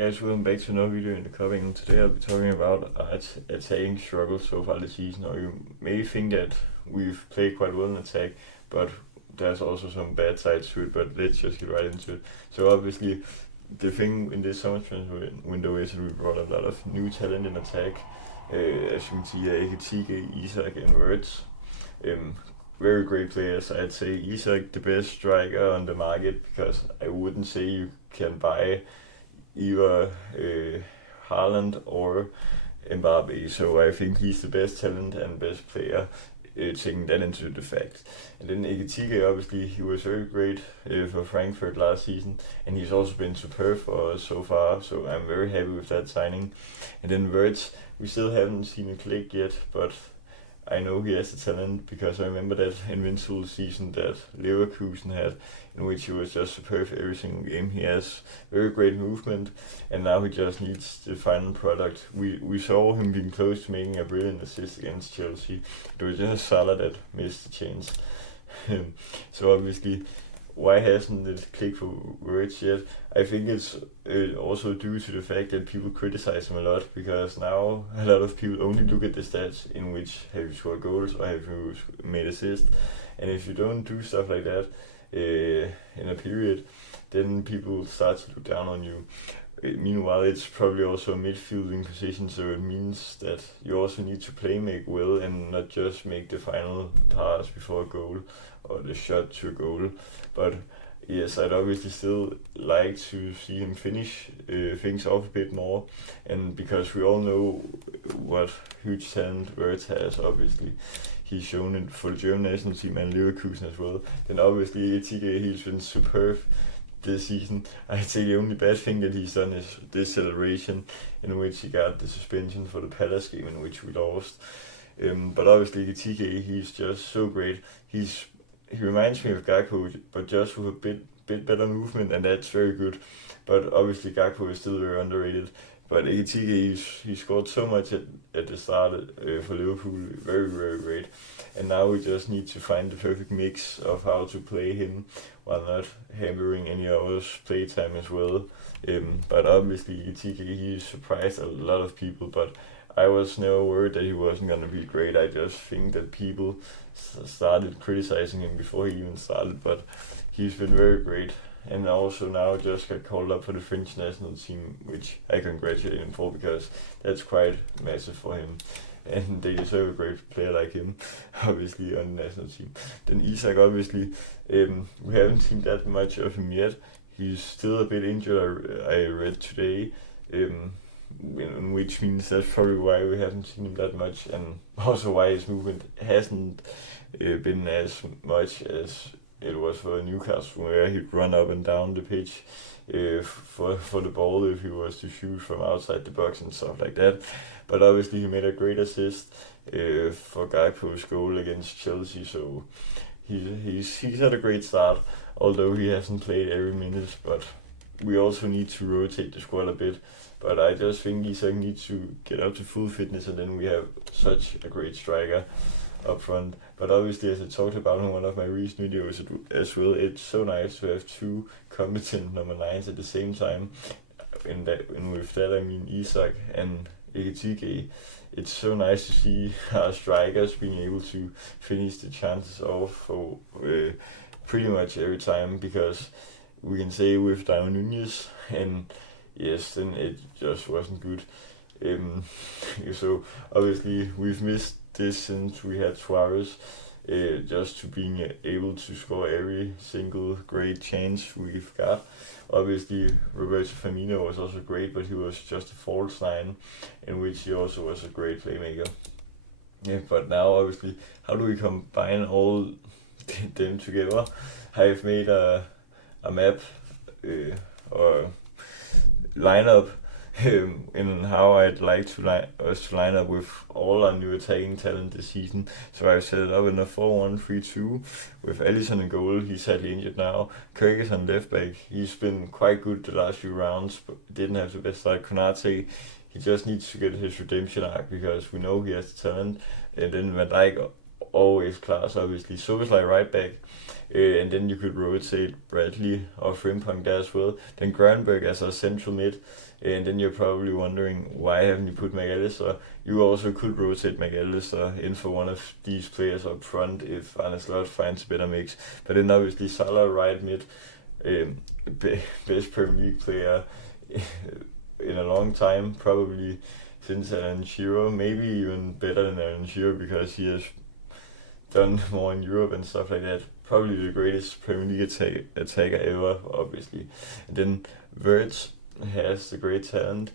guys, welcome back to another video in the cupping, and today I'll be talking about our attacking struggles so far this season. Or you may think that we've played quite well in attack, but there's also some bad sides to it, but let's just get right into it. So obviously, the thing in this summer transfer window is that we brought a lot of new talent in attack. As you can see, Ekitike, Isak and Wirtz. Very great players. I'd say Isak the best striker on the market, because I wouldn't say you can buy either Haaland or Mbappe, so I think he's the best talent and best player, taking that into the fact. And then Ekitike, obviously, he was very great for Frankfurt last season, and he's also been superb for us so far, so I'm very happy with that signing. And then Wirtz, we still haven't seen a click yet, but I know he has the talent, because I remember that invincible season that Leverkusen had, in which he was just superb every single game. He has very great movement, and now he just needs the final product. We saw him being close to making a brilliant assist against Chelsea. It was just Salah that missed the chance. So obviously, why hasn't it clicked for Wirtz yet? I think it's also due to the fact that people criticize him a lot, because now a lot of people only look at the stats in which have you scored goals or have you made assists, and if you don't do stuff like that in a period, then people start to look down on you. Meanwhile, it's probably also a midfielding position, so it means that you also need to make well and not just make the final pass before a goal or the shot to a goal. But yes, I'd obviously still like to see him finish things off a bit more, and because we all know what huge talent Wirtz has, obviously. He's shown it for the German national team and Leverkusen as well. Then obviously Ekitike, he's been superb this season. I'd say the only bad thing that he's done is this celebration, in which he got the suspension for the Palace game in which we lost. But obviously Ekitike, he's just so great. He reminds me of Gakpo, but just with a bit better movement, and that's very good. But obviously Gakpo is still very underrated. But Ekitike, he scored so much at the start for Liverpool, very great. And now we just need to find the perfect mix of how to play him while not hampering any others' playtime as well. But obviously Ekitike, he surprised a lot of people, but I was never worried that he wasn't going to be great. I just think that people started criticizing him before he even started, but he's been very great. And also now just got called up for the French national team, which I congratulate him for, because that's quite massive for him. And they deserve a great player like him, obviously, on the national team. Then Isak, obviously, we haven't seen that much of him yet. He's still a bit injured, I read today, which means that's probably why we haven't seen him that much, and also why his movement hasn't been as much as it was for Newcastle, where he'd run up and down the pitch for the ball if he was to shoot from outside the box and stuff like that. But obviously he made a great assist for Gakpo's goal against Chelsea, so he's had a great start, although he hasn't played every minute. But we also need to rotate the squad a bit. But I just think Isak needs to get up to full fitness, and then we have such a great striker up front. But obviously, as I talked about in one of my recent videos as well, it's so nice to have two competent number 9s at the same time. And with that I mean Isak and Ekitike. It's so nice to see our strikers being able to finish the chances off for pretty much every time, because we can say with Diamond Nunez, and yes, then it just wasn't good. So obviously we've missed this since we had Suarez, just to being able to score every single great chance we've got. Obviously Roberto Firmino was also great, but he was just a false 9, in which he also was a great playmaker. Yeah, but now obviously, how do we combine all them together? I've made a map or lineup in how I'd like us to line up with all our new attacking talent this season. So I've set it up in a 4-1-3-2 with Alisson in goal. He's sadly injured now. Kirk is on left back. He's been quite good the last few rounds, but didn't have the best start. Konate, he just needs to get his redemption arc, because we know he has the talent. And then Van Dijk, always class, obviously. So was like right back. And then you could rotate Bradley or Frimpong there as well. Then Grönberg as a central mid. And then you're probably wondering, why haven't you put McAllister? You also could rotate McAllister in for one of these players up front if Arne Slot finds a better mix. But then obviously Salah right mid, best Premier League player in a long time, probably since Alan Shearer, maybe even better than Alan Shearer because he has done more in Europe and stuff like that. Probably the greatest Premier League attacker ever, obviously. And then Wirtz has the great talent.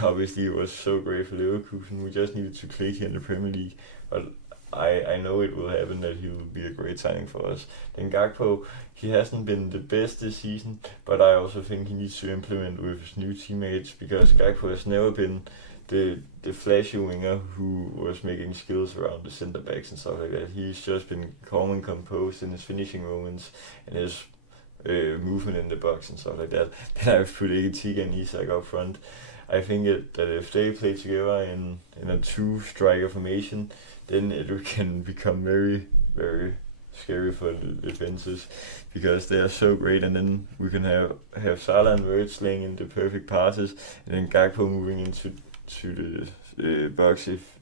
Obviously, it was so great for Leverkusen. We just needed to click here in the Premier League. But I know it will happen that he will be a great signing for us. Then Gakpo, he hasn't been the best this season, but I also think he needs to implement with his new teammates because Gakpo has never been the flashy winger who was making skills around the centre backs and stuff like that. He's just been calm and composed in his finishing moments and his movement in the box and stuff like that. Then I've put Egetika and Isak up front. I think that if they play together in a two-striker formation, then it can become very, very scary for the defenses because they are so great, and then we can have Salah and Wirtz laying in the perfect passes, and then Gakpo moving into the box if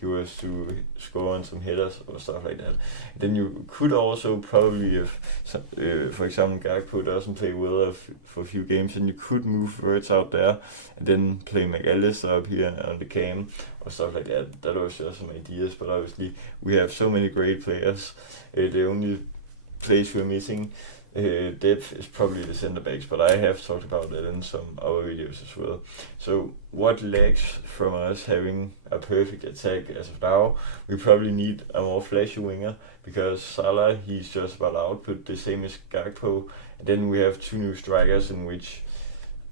he was to score on some headers or stuff like that. Then you could also probably, if for example Gakpo doesn't play well for a few games, then you could move Wirtz out there and then play McAllister up here on the cam or stuff like that. That was just some ideas, but obviously we have so many great players. The only place we're missing depth is probably the centre backs, but I have talked about that in some other videos as well. So what lacks from us having a perfect attack as of now? We probably need a more flashy winger because Salah, he's just about output, the same as Gakpo. And then we have two new strikers in which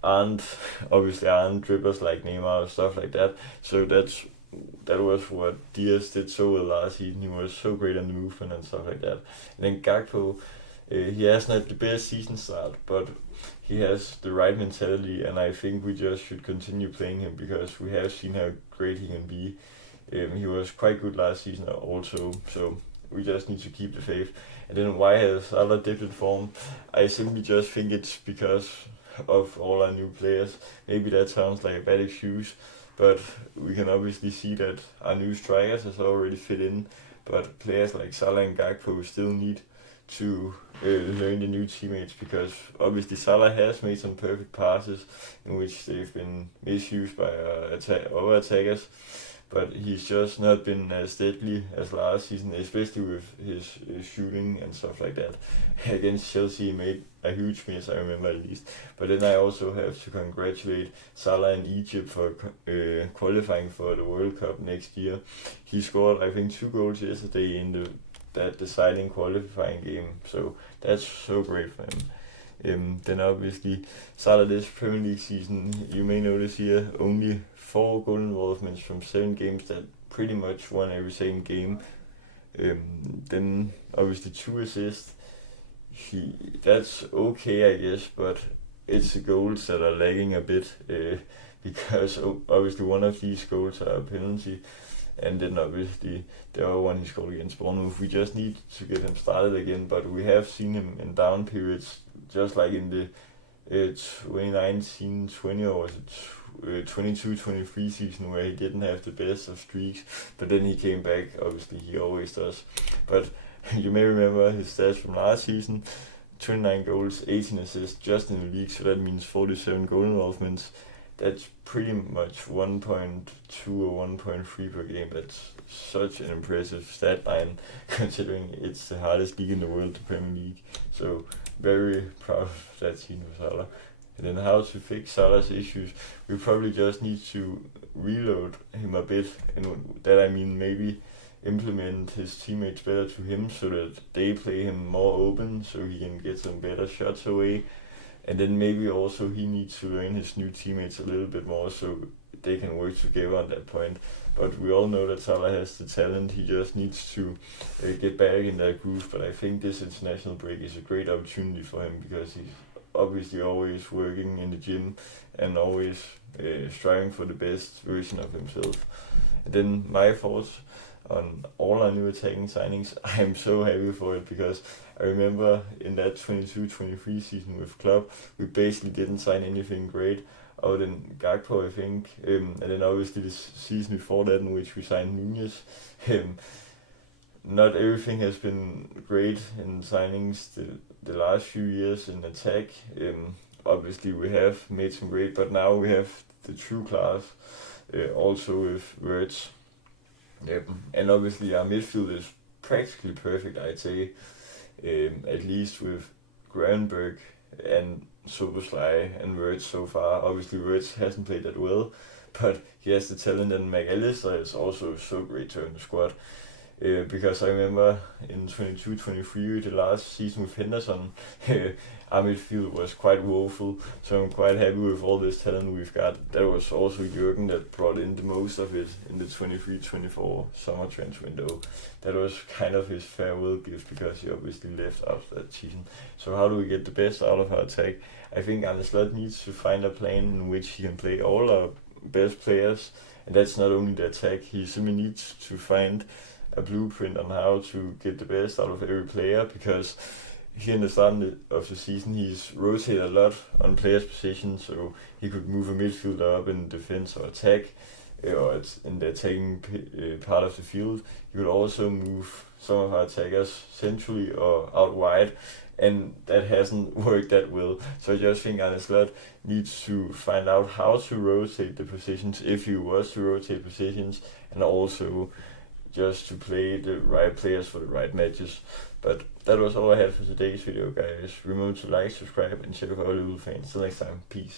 aren't dribblers like Neymar or stuff like that. So that was what Diaz did so well last season. He was so great on the movement and stuff like that. And then Gakpo, he hasn't had the best season start, but he has the right mentality, and I think we just should continue playing him because we have seen how great he can be. He was quite good last season also, so we just need to keep the faith. And then why has Salah dipped in form? I simply just think it's because of all our new players. Maybe that sounds like a bad excuse, but we can obviously see that our new strikers has already fit in, but players like Salah and Gakpo still need to learn the new teammates because obviously Salah has made some perfect passes in which they've been misused by other attackers, but he's just not been as deadly as last season, especially with his shooting and stuff like that. Against Chelsea he made a huge miss, I remember at least. But then I also have to congratulate Salah and Egypt for qualifying for the World Cup next year. He scored I think 2 goals yesterday in that deciding qualifying game, so that's so great for him. Then obviously Salah this Premier League season, you may notice here, only 4 goal involvements from 7 games, that pretty much won every single game. Then obviously 2 assists, that's okay I guess, but it's the goals that are lagging a bit because obviously one of these goals are a penalty. And then obviously the other one he scored against Bournemouth. We just need to get him started again, but we have seen him in down periods, just like in the 2019-20 or was it 22-23 season where he didn't have the best of streaks, but then he came back, obviously he always does. But you may remember his stats from last season, 29 goals, 18 assists just in the league, so that means 47 goal involvements. That's pretty much 1.2 or 1.3 per game. That's such an impressive stat line considering it's the hardest league in the world, the Premier League. So very proud of that team of Salah. And then how to fix Salah's issues? We probably just need to reload him a bit, and that I mean maybe implement his teammates better to him so that they play him more open so he can get some better shots away. And then maybe also he needs to learn his new teammates a little bit more so they can work together on that point. But we all know that Salah has the talent, he just needs to get back in that groove. But I think this international break is a great opportunity for him because he's obviously always working in the gym and always striving for the best version of himself. And then my thoughts on all our new attacking signings. I am so happy for it because I remember in that 22-23 season with Klopp, we basically didn't sign anything great out in Gakpo, I think, and then obviously this season before that in which we signed Nunez. Um, Not everything has been great in signings the last few years in attack. Obviously we have made some great, but now we have the true class, also with Wirtz. And obviously our midfield is practically perfect, I'd say, at least with Gravenberg and Soboslai and Wirtz so far. Obviously Wirtz hasn't played that well, but he has the talent, and McAllister is also so great to in the squad. Because I remember in 22-23, the last season with Henderson, our midfield was quite woeful, so I'm quite happy with all this talent we've got. That was also Jürgen that brought in the most of it in the 23-24 summer transfer window. That was kind of his farewell gift because he obviously left after that season. So how do we get the best out of our attack? I think Arne Slot needs to find a plan in which he can play all our best players, and that's not only the attack. He simply needs to find a blueprint on how to get the best out of every player, because here in the start of the season he's rotated a lot on players' positions, so he could move a midfielder up in defense or attack, or it's in the attacking part of the field. He could also move some of our attackers centrally or out wide, and that hasn't worked that well. So I just think Arne Slot needs to find out how to rotate the positions, if he was to rotate positions, and also just to play the right players for the right matches. But that was all I had for today's video, guys. Remember to like, subscribe, and check out our Liverpool fans. Till next time, peace.